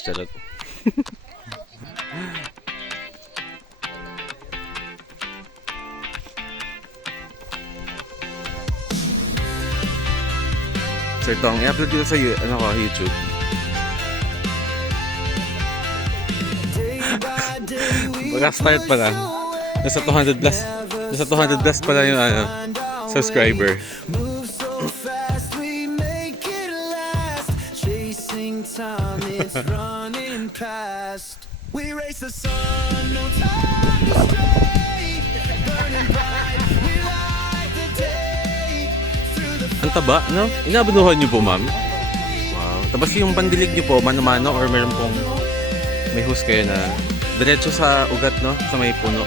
Harvest, charot. So ito ang i-upload dito sa YouTube. Mag-start pa lang. Nasa 200 plus. Nasa 200 plus pa lang yung subscriber. We race the sun, no time to stray. Burning bright, we light the day. Ang taba, no? Inabunuhan niyo po, ma'am? Wow. Tapos yung pandilig niyo po, mano-mano or meron pong may hose kayo na diretso sa ugat, no? Sa may puno.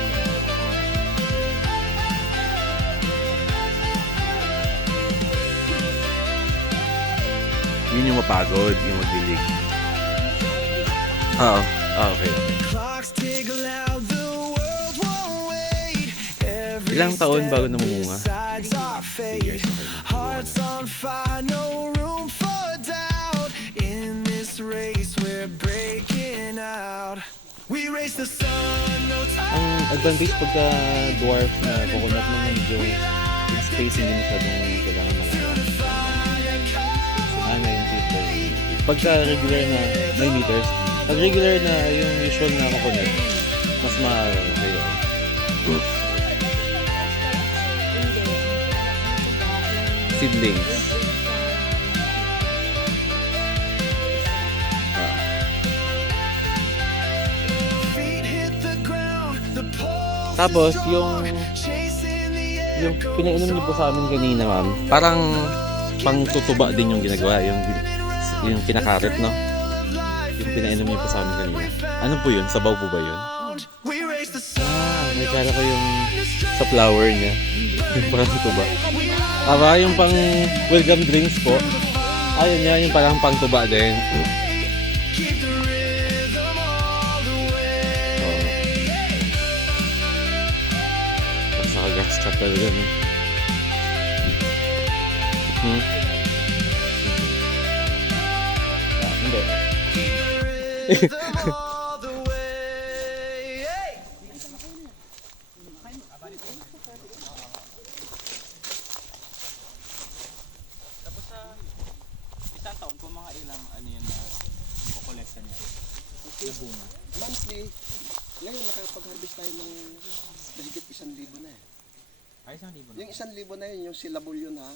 Yun yung mapagod, yung magdilig. Oo. Okay. Ilang taon bago namumunga? 3 years. Ang advantage pagka dwarf na coconut mo medyo yung spacing din masyadong kailangan malawak. Ano yung people. Pagka regular na may meters, pag regular na yung usual na coconut, mas mahal kayo. Seedlings. Tapos yung pinainom niyo po sa amin kanina, ma'am, parang pangtutuba din yung ginagawa, yung kinakarit, no? Yung pinainom niyo po sa amin kanina. Ano po yun? Sabaw po ba yun? May kala ko yung sa flower niya. Yung parang tuba. Tama, yung pang welcome drinks po. Ayun niya, yung parang pang tuba din. Gas chat talaga, no? Hindi. Tapos sa isang taon po mga ilang ano yun na kukolekta nito na bunga? Monthly. Ngayon nakapag-harvest tayo ng mahigit 1,000 na eh. Ay, 1,000 na? Yung 1,000 na yun, yung syllable yun ha.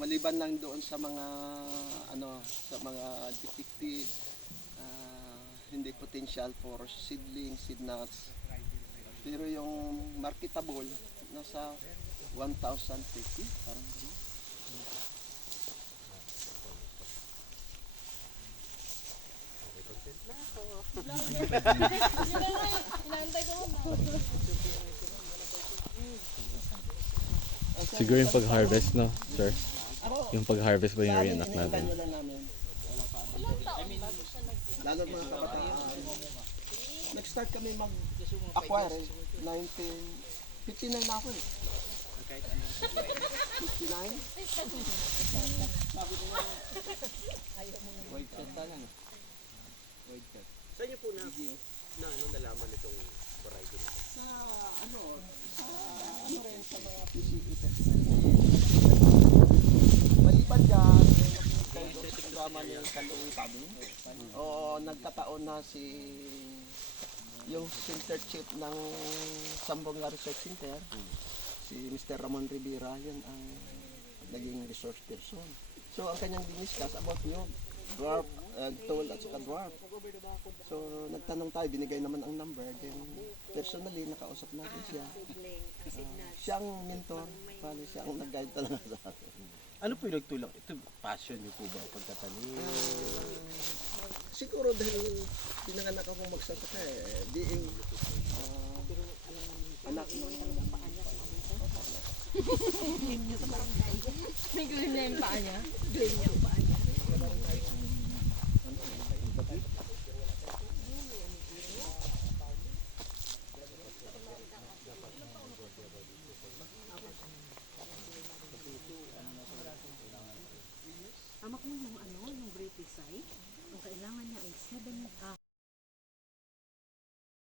Maliban lang doon sa mga depicted hindi potential for seedling, seed nuts. Pero yung marketable nasa 1,050 parang gano'n. Siguro yung pag-harvest, no, sir? Yung pag-harvest ba yung reenact natin? Lalo mga kabataan. Nag-start kami mag-acquire 1959 na ako eh. 59? White cat na lang. White cat. Saan niyo po anong nalaman itong variety nito? Sa rin sa mga PCE test. Maliban dyan, kayo sa programa niya Kaluwi Tabi. O nagkataon na yung center chief ng Sambonga Research Center, si Mr. Ramon Rivera, yun ang naging resource person. So ang kanyang diniscuss about nyug, dwarf, tall at saka dwarf. So nagtanong tayo, binigay naman ang number, then personally nakausap natin siya. Siyang mentor, pala siya ang nag-guide talaga sa akin. Ano po yung nagtulak? Ito, passion niyo po ba pagtatanim? Siguro dahil pinanganak akong magsasaka being anak ng May gawin niya yung paa niya? Gawin niya yung paa niya. Amak mo yung yung British side, ang kailangan niya ay 7,